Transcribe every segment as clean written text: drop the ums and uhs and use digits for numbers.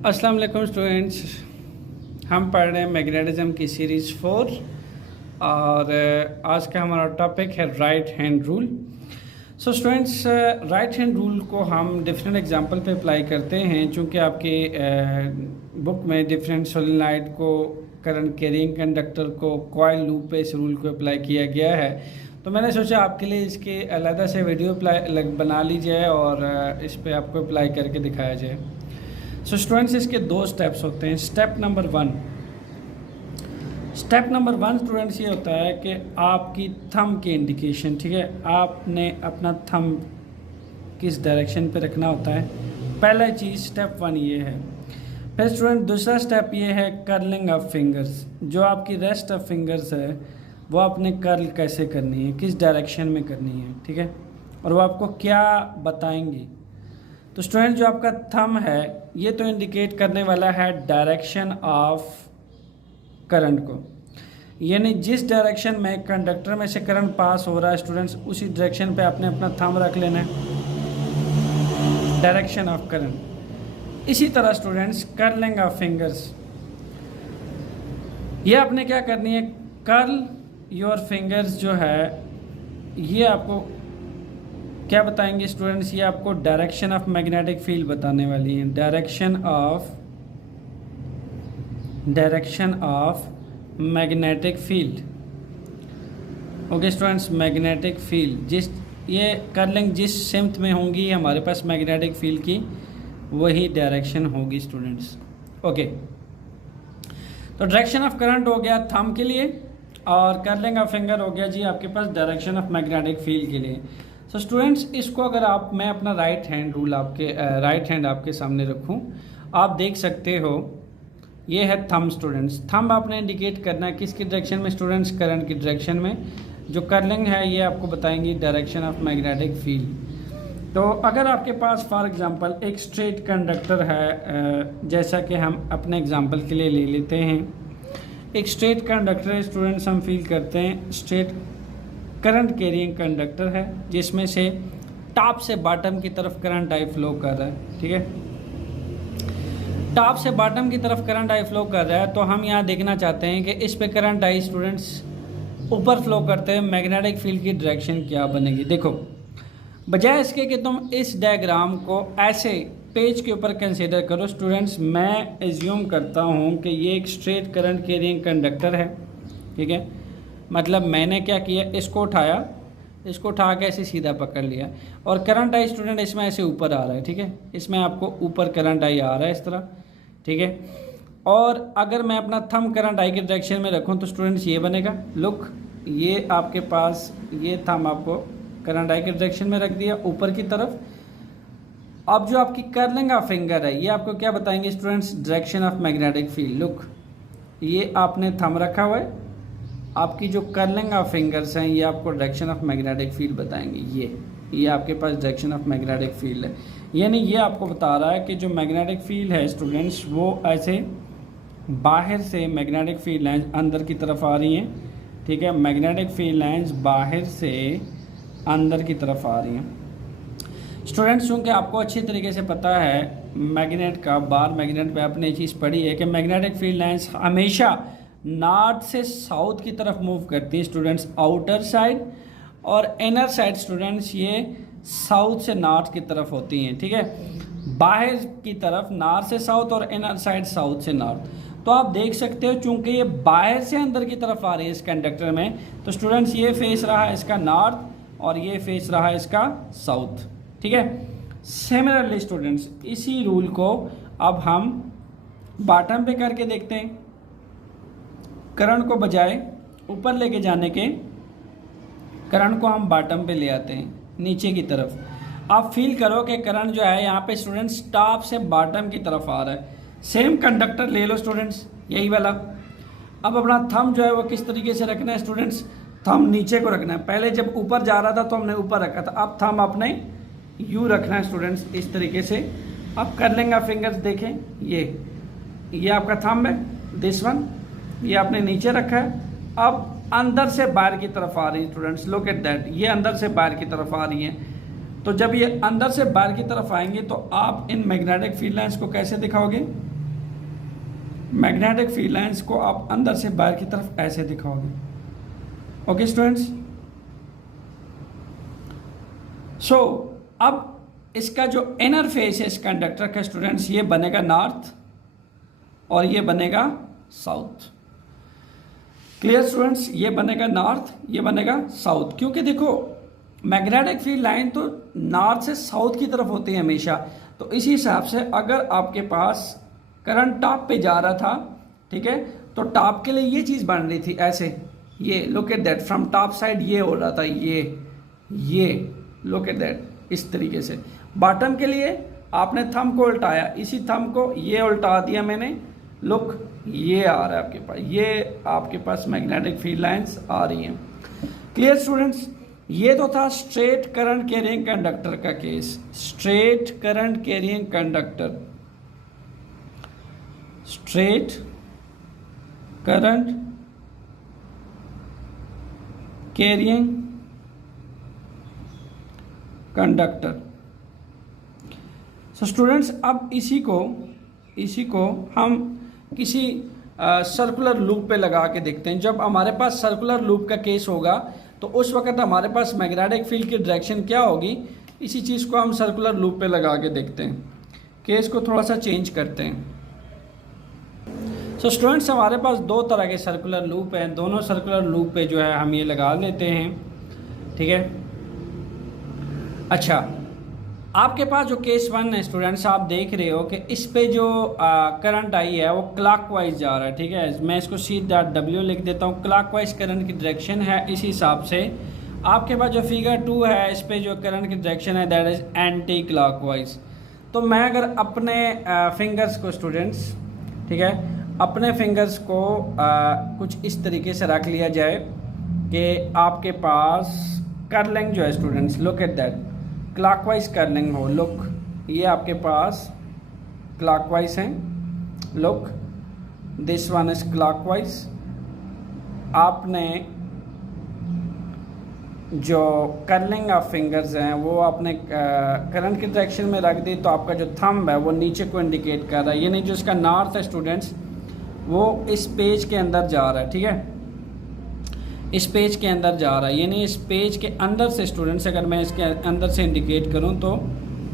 अस्सलाम वालेकुम स्टूडेंट्स। हम पढ़ रहे हैं मैग्नेटिज्म की सीरीज़ 4 और आज का हमारा टॉपिक है right hand rule. So students, right hand rule को हम डिफरेंट एग्जांपल पे अप्लाई करते हैं चूँकि आपकी बुक में डिफरेंट सोलेनॉइड को, करंट कैरिंग कंडक्टर को, कॉइल लूप पे इस रूल को अप्लाई किया गया है। तो मैंने सोचा आपके लिए इसके अलग से वीडियो बना ली जाए और इस पे आपको अप्लाई करके दिखाया जाए। सो स्टूडेंट्स, इसके दो स्टेप्स होते हैं। स्टेप नंबर वन स्टूडेंट्स ये होता है कि आपकी थंब की इंडिकेशन, ठीक है, आपने अपना थंब किस डायरेक्शन पे रखना होता है। पहला चीज़ स्टेप 1 ये है। फिर स्टूडेंट दूसरा स्टेप ये है कर्लिंग ऑफ फिंगर्स। जो आपकी रेस्ट ऑफ फिंगर्स है वो आपने कर्ल कैसे करनी है, किस डायरेक्शन में करनी है, ठीक है, और वो आपको क्या बताएंगी। तो स्टूडेंट, जो आपका थंब है ये तो इंडिकेट करने वाला है डायरेक्शन ऑफ करंट को, यानी जिस डायरेक्शन में कंडक्टर में से करंट पास हो रहा है स्टूडेंट्स, उसी डायरेक्शन पे आपने अपना थंब रख लेना है, डायरेक्शन ऑफ करंट। इसी तरह स्टूडेंट्स कर्लिंग ऑफ फिंगर्स, ये आपने क्या करनी है, कर्ल योर फिंगर्स जो है ये आपको क्या बताएंगे स्टूडेंट्स, ये आपको डायरेक्शन ऑफ मैग्नेटिक फील्ड बताने वाली है। Direction of magnetic field. Okay students, magnetic field ये कर्लिंग जिस सिमत में होंगी हमारे पास मैग्नेटिक फील्ड की, वही डायरेक्शन होगी स्टूडेंट्स। ओके, तो डायरेक्शन ऑफ करंट हो गया थंब के लिए और कर्लिंग ऑफ फिंगर हो गया जी आपके पास डायरेक्शन ऑफ मैग्नेटिक फील्ड के लिए। सो स्टूडेंट्स, इसको अगर मैं अपना right hand rule right hand आपके सामने रखूं, आप देख सकते हो ये है थंब स्टूडेंट्स। थंब आपने इंडिकेट करना है किसकी डायरेक्शन में स्टूडेंट्स, करंट की डायरेक्शन में। जो कर्लिंग है ये आपको बताएंगी डायरेक्शन ऑफ मैग्नेटिक फील्ड। तो अगर आपके पास फॉर एग्जांपल एक स्ट्रेट कंडक्टर है, जैसा कि हम अपने एग्जांपल के लिए ले लेते हैं, एक स्ट्रेट कंडक्टर है स्टूडेंट्स, हम फील करते हैं स्ट्रेट करंट कैरिंग कंडक्टर है जिसमें से टॉप से बॉटम की तरफ करंट आई फ्लो कर रहा है, ठीक है, टॉप से बॉटम की तरफ करंट आई फ्लो कर रहा है। तो हम यहाँ देखना चाहते हैं कि इस पे करंट आई स्टूडेंट्स ऊपर फ्लो करते हैं, मैग्नेटिक फील्ड की डायरेक्शन क्या बनेगी। देखो, बजाय इसके कि तुम इस डायग्राम को ऐसे पेज के ऊपर कंसीडर करो स्टूडेंट्स, मैं एज्यूम करता हूँ कि ये एक स्ट्रेट करंट कैरिंग कंडक्टर है, ठीक है, मतलब मैंने क्या किया, इसको उठा के ऐसे सीधा पकड़ लिया और करंट आई स्टूडेंट इसमें ऐसे ऊपर आ रहा है, ठीक है, इसमें आपको ऊपर करंट आई आ रहा है इस तरह, ठीक है। और अगर मैं अपना थंब करंट आई के डायरेक्शन में रखूं तो स्टूडेंट्स ये बनेगा, लुक, ये आपके पास ये थंब आपको करंट आई के डायरेक्शन में रख दिया ऊपर की तरफ। अब जो आपकी कर्लिंग ऑफ फिंगर है ये आपको क्या बताएंगे students, direction of magnetic field. Look, ये आपने थंब रखा हुआ है, आपकी जो कर्लिंग ऑफ फिंगर्स हैं ये आपको डायरेक्शन ऑफ मैग्नेटिक फील्ड बताएंगे। ये आपके पास डायरेक्शन ऑफ मैग्नेटिक फील्ड है, यानी ये आपको बता रहा है कि जो मैग्नेटिक फील्ड है स्टूडेंट्स वो ऐसे बाहर से मैग्नेटिक फील्ड लाइंस अंदर की तरफ आ रही हैं, ठीक है, मैग्नेटिक फील्ड लाइंस बाहर से अंदर की तरफ आ रही हैं स्टूडेंट्स। क्योंकि आपको अच्छी तरीके से पता है मैग्नेट का, बार मैग्नेट पे आपने ये चीज़ पढ़ी है कि मैग्नेटिक फील्ड लाइंस हमेशा नॉर्थ से साउथ की तरफ मूव करती है स्टूडेंट्स, आउटर साइड, और इनर साइड स्टूडेंट्स ये साउथ से नॉर्थ की तरफ होती हैं, ठीक है, बाहर की तरफ नॉर्थ से साउथ और इनर साइड साउथ से नॉर्थ। तो आप देख सकते हो चूंकि ये बाहर से अंदर की तरफ आ रही है इस कंडक्टर में, तो स्टूडेंट्स ये फेस रहा है इसका नॉर्थ और ये फेस रहा है इसका साउथ, ठीक है। सिमिलरली स्टूडेंट्स, इसी रूल को अब हम बॉटम पे करके देखते हैं। करंट को बजाय ऊपर लेके जाने के, करंट को हम बॉटम पे ले आते हैं नीचे की तरफ। आप फील करो कि करंट जो है यहाँ पे स्टूडेंट्स टॉप से बॉटम की तरफ आ रहा है। सेम कंडक्टर ले लो स्टूडेंट्स, यही वाला। अब अपना थंब जो है वो किस तरीके से रखना है स्टूडेंट्स, थंब नीचे को रखना है। पहले जब ऊपर जा रहा था तो हमने ऊपर रखा था, अब थंब अपने यूँ रखना है स्टूडेंट्स इस तरीके से। अब कर्लिंग ऑफ फिंगर्स देखें, ये आपका थंब है, दिस वन, ये आपने नीचे रखा है। अब अंदर से बाहर की तरफ आ रही है स्टूडेंट्स, लुक एट दैट, ये अंदर से बाहर की तरफ आ रही हैं। तो जब ये अंदर से बाहर की तरफ आएंगे तो आप इन मैग्नेटिक फील्ड लाइंस को कैसे दिखाओगे, मैग्नेटिक फील्ड लाइंस को आप अंदर से बाहर की तरफ ऐसे दिखाओगे। ओके स्टूडेंट्स, सो अब इसका जो इनर फेस है इस कंडक्टर का स्टूडेंट्स, ये बनेगा नॉर्थ और ये बनेगा साउथ। क्लियर स्टूडेंट्स, ये बनेगा नॉर्थ, ये बनेगा साउथ, क्योंकि देखो मैग्नेटिक फील्ड लाइन तो नॉर्थ से साउथ की तरफ होती है हमेशा। तो इसी हिसाब से अगर आपके पास करंट टॉप पे जा रहा था, ठीक है, तो टॉप के लिए ये चीज़ बन रही थी ऐसे, ये look at that, from top side ये हो रहा था, ये लुक एट दैट, इस तरीके से। बॉटम के लिए आपने थंब को उल्टाया, इसी थंब को ये उल्टा दिया मैंने, लुक ये आ रहा है आपके पास, ये आपके पास मैग्नेटिक फील्ड लाइंस आ रही हैं। क्लियर स्टूडेंट्स, ये तो था स्ट्रेट करंट कैरिंग कंडक्टर का case, straight current carrying conductor, straight current carrying conductor. So students, अब इसी को हम किसी सर्कुलर लूप पे लगा के देखते हैं। जब हमारे पास सर्कुलर लूप का केस होगा तो उस वक्त हमारे पास मैग्नेटिक फील्ड की डायरेक्शन क्या होगी, इसी चीज़ को हम सर्कुलर लूप पे लगा के देखते हैं। केस को थोड़ा सा चेंज करते हैं। सो स्टूडेंट्स, हमारे पास दो तरह के सर्कुलर लूप हैं, दोनों सर्कुलर लूप पे जो है हम ये लगा लेते हैं, ठीक है। अच्छा, आपके पास जो केस 1 है स्टूडेंट्स, आप देख रहे हो कि इस पे जो करंट आई है वो क्लॉकवाइज जा रहा है, ठीक है। मैं इसको C.W लिख देता हूँ, क्लॉकवाइज करंट की डायरेक्शन है। इस हिसाब से आपके पास जो फिगर 2 है, इस पे जो करंट की डायरेक्शन है दैट इज़ एंटी क्लॉकवाइज। तो मैं अगर अपने फिंगर्स को स्टूडेंट्स, ठीक है, अपने फिंगर्स को कुछ इस तरीके से रख लिया जाए कि आपके पास कर्लिंग जो है students, look at that, clockwise curling हो, लुक ये आपके पास क्लॉकवाइज हैं, look this one is clockwise. आपने जो कर्लिंग ऑफ फिंगर्स हैं वो आपने करंट की डायरेक्शन में रख दी, तो आपका जो थंब है वो नीचे को इंडिकेट कर रहा है, यानी जो इसका नॉर्थ है स्टूडेंट्स वो इस पेज के अंदर जा रहा है, ठीक है, इस पेज के अंदर जा रहा है, यानी इस पेज के अंदर से स्टूडेंट्स, अगर मैं इसके अंदर से इंडिकेट करूं तो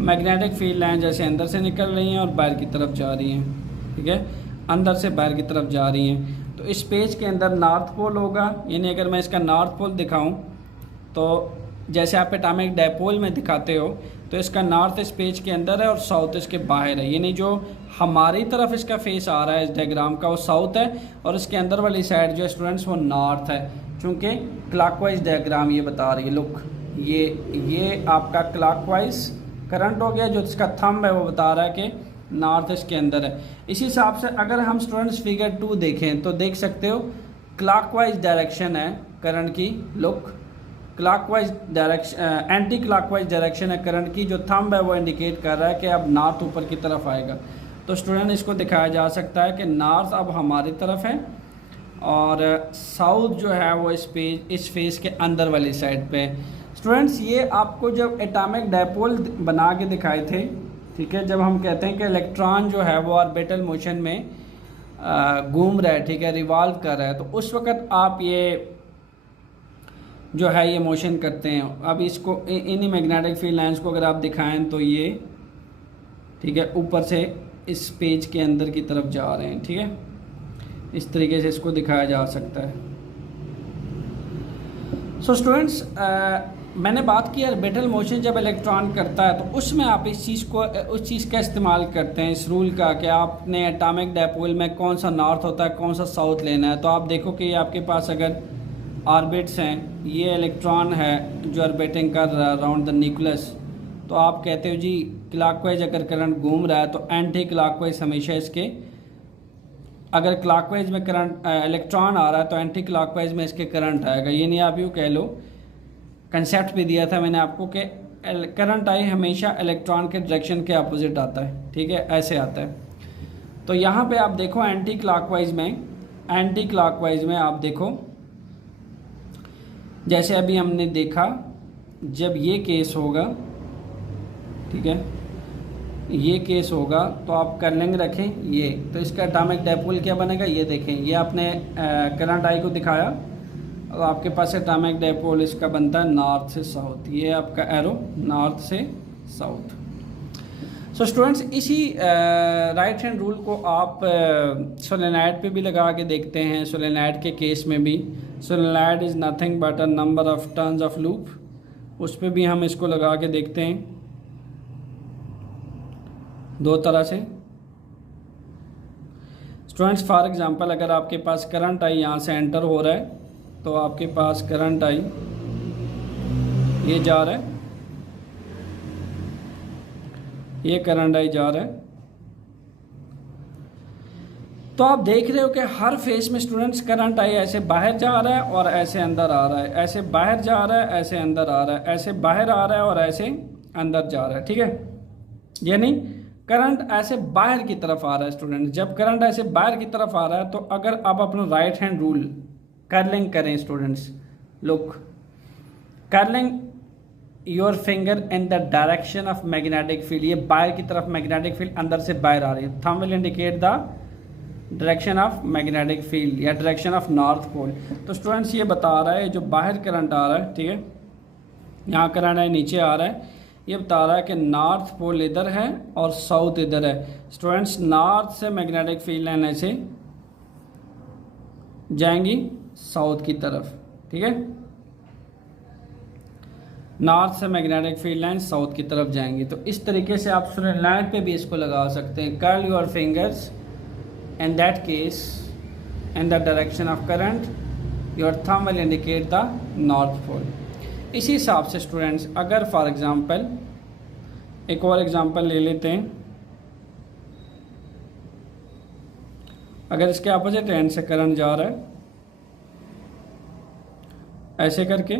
मैग्नेटिक फील्ड लाइन जैसे अंदर से निकल रही हैं और बाहर की तरफ जा रही हैं, ठीक है, अंदर से बाहर की तरफ जा रही हैं। तो इस पेज के अंदर नॉर्थ पोल होगा, यानी अगर मैं इसका नॉर्थ पोल दिखाऊं तो जैसे आप एटॉमिक डायपोल में दिखाते हो, तो इसका नॉर्थ इस पेज के अंदर है और साउथ इसके बाहर है, यानी जो हमारी तरफ इसका फेस आ रहा है इस डायग्राम का वो साउथ है और इसके अंदर वाली साइड जो है स्टूडेंट्स वो नॉर्थ है, क्योंकि क्लॉकवाइज डायग्राम ये बता रही है। लुक ये आपका क्लॉकवाइज करंट हो गया, जो इसका थंब है वो बता रहा है कि नॉर्थ इसके अंदर है। इसी हिसाब से अगर हम स्टूडेंट्स फिगर 2 देखें तो देख सकते हो क्लॉकवाइज डायरेक्शन है करंट की, look clockwise direction, anti clockwise direction है करंट की, जो थंब है वो इंडिकेट कर रहा है कि अब नॉर्थ ऊपर की तरफ आएगा। तो स्टूडेंट इसको दिखाया जा सकता है कि नॉर्थ अब हमारी तरफ है और साउथ जो है वो इस फेस के अंदर वाली साइड पे। स्टूडेंट्स, ये आपको जब एटॉमिक डायपोल बना के दिखाए थे, ठीक है, जब हम कहते हैं कि इलेक्ट्रॉन जो है वो ऑर्बिटल मोशन में घूम रहा है, ठीक है, रिवॉल्व कर रहा है, तो उस वक्त आप ये जो है ये मोशन करते हैं। अब इसको इन्हीं मैग्नेटिक फील्ड लाइंस को अगर आप दिखाएं तो ये, ठीक है, ऊपर से इस पेज के अंदर की तरफ जा रहे हैं, ठीक है, इस तरीके से इसको दिखाया जा सकता है। सो स्टूडेंट्स, मैंने बात की ऑर्बिटल मोशन जब इलेक्ट्रॉन करता है तो उसमें आप इस चीज़ का इस्तेमाल करते हैं, इस रूल का, कि आपने एटॉमिक डायपोल में कौन सा नॉर्थ होता है कौन सा साउथ लेना है। तो आप देखो कि आपके पास अगर ऑर्बिट्स हैं, ये इलेक्ट्रॉन है जो ऑर्बिटिंग कर रहा है अराउंड द न्यूक्लियस, तो आप कहते हो जी क्लॉकवाइज अगर करंट घूम रहा है तो एंटी क्लॉकवाइज हमेशा इसके, अगर क्लॉकवाइज में करंट इलेक्ट्रॉन आ रहा है तो एंटी क्लॉकवाइज में इसके करंट आएगा। ये नहीं, आप यूँ कह लो, कंसेप्ट भी दिया था मैंने आपको कि करंट आई हमेशा इलेक्ट्रॉन के डायरेक्शन के अपोजिट आता है, ठीक है, ऐसे आता है। तो यहाँ पे आप देखो एंटी क्लॉकवाइज में आप देखो, जैसे अभी हमने देखा जब ये केस होगा, ठीक है, ये केस होगा तो आप कर्लिंग रखें ये, तो इसका एटॉमिक डायपोल क्या बनेगा, ये देखें, ये आपने करंट आई को दिखाया और आपके पास एटॉमिक डायपोल इसका बनता है नॉर्थ से साउथ, ये आपका एरो नॉर्थ से साउथ। सो स्टूडेंट्स इसी राइट हैंड रूल को आप सोलेनॉइड पे भी लगा के देखते हैं। सोलेनॉइड के केस में भी solenoid is nothing but a number of turns of loop, उस पर भी हम इसको लगा के देखते हैं दो तरह से। स्टूडेंट्स फॉर एग्जांपल अगर आपके पास करंट आई यहाँ से एंटर हो रहा है तो आपके पास करंट आई ये जा रहा है, ये करंट आई जा रहा है, तो आप देख रहे हो कि हर फेस में स्टूडेंट्स करंट आई ऐसे बाहर जा रहा है और ऐसे अंदर आ रहा है, ऐसे बाहर जा रहा है, ऐसे अंदर आ रहा है, ऐसे बाहर आ रहा है और ऐसे अंदर जा रहा है। ठीक है, यानी करंट ऐसे बाहर की तरफ आ रहा है स्टूडेंट। जब करंट ऐसे बाहर की तरफ आ रहा है तो अगर आप अपना राइट हैंड रूल कर्लिंग करें students, look curling your finger in the direction of magnetic field, ये बाहर की तरफ मैग्नेटिक फील्ड अंदर से बाहर आ रही है। Thumb will indicate the direction of magnetic field या डायरेक्शन ऑफ नॉर्थ पोल। तो स्टूडेंट्स ये बता रहा है जो बाहर करंट आ रहा है, ठीक है, यहाँ करंट है नीचे आ रहा है, ये बता रहा है कि नॉर्थ पोल इधर है और साउथ इधर है। स्टूडेंट्स नॉर्थ से मैग्नेटिक फील्ड लाइन ऐसे जाएंगी साउथ की तरफ, ठीक है, नॉर्थ से मैग्नेटिक फील्ड लाइन साउथ की तरफ जाएंगी। तो इस तरीके से आप सोलेनॉइड पे भी इसको लगा सकते हैं। Curl your fingers in that case in the direction of current, your thumb will indicate the north pole. इसी हिसाब से स्टूडेंट्स अगर फॉर एग्जांपल एक और एग्जांपल ले लेते हैं, अगर इसके अपोजिट एंड से करंट जा रहा है ऐसे करके,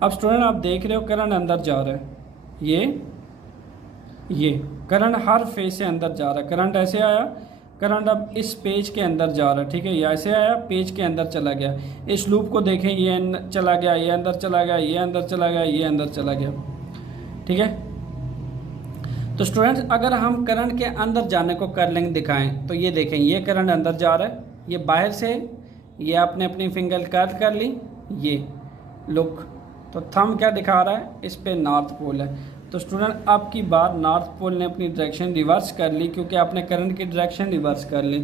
अब स्टूडेंट आप देख रहे हो करंट अंदर जा रहा है, ये करंट हर फेज से अंदर जा रहा है। करंट ऐसे आया, करंट अब इस पेज के अंदर जा रहा है, ठीक है, ये ऐसे आया पेज के अंदर चला गया। इस लूप को देखें, ये चला गया, ये अंदर चला गया, ये अंदर चला गया, ये अंदर चला गया, ठीक है। तो स्टूडेंट्स अगर हम करंट के अंदर जाने को कर्लिंग दिखाएं तो ये देखें, ये करंट अंदर जा रहा है, ये बाहर से, ये आपने अपनी फिंगर कर्ल कर ली, ये लुक, तो थंब क्या दिखा रहा है, इस पे नॉर्थ पोल है। तो स्टूडेंट आपकी बार नॉर्थ पोल ने अपनी डायरेक्शन रिवर्स कर ली क्योंकि आपने करंट की डायरेक्शन रिवर्स कर ली।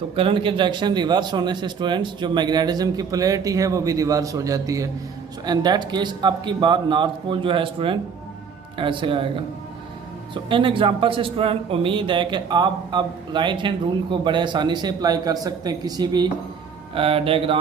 तो करंट की डायरेक्शन रिवर्स होने से स्टूडेंट्स जो मैग्नेटिज्म की पोलैरिटी है वो भी रिवर्स हो जाती है। सो इन दैट केस आपकी बार नॉर्थ पोल जो है स्टूडेंट ऐसे आएगा। सो इन एग्जांपल से स्टूडेंट उम्मीद है कि आप अब राइट हैंड रूल को बड़े आसानी से अप्लाई कर सकते हैं किसी भी डायग्राम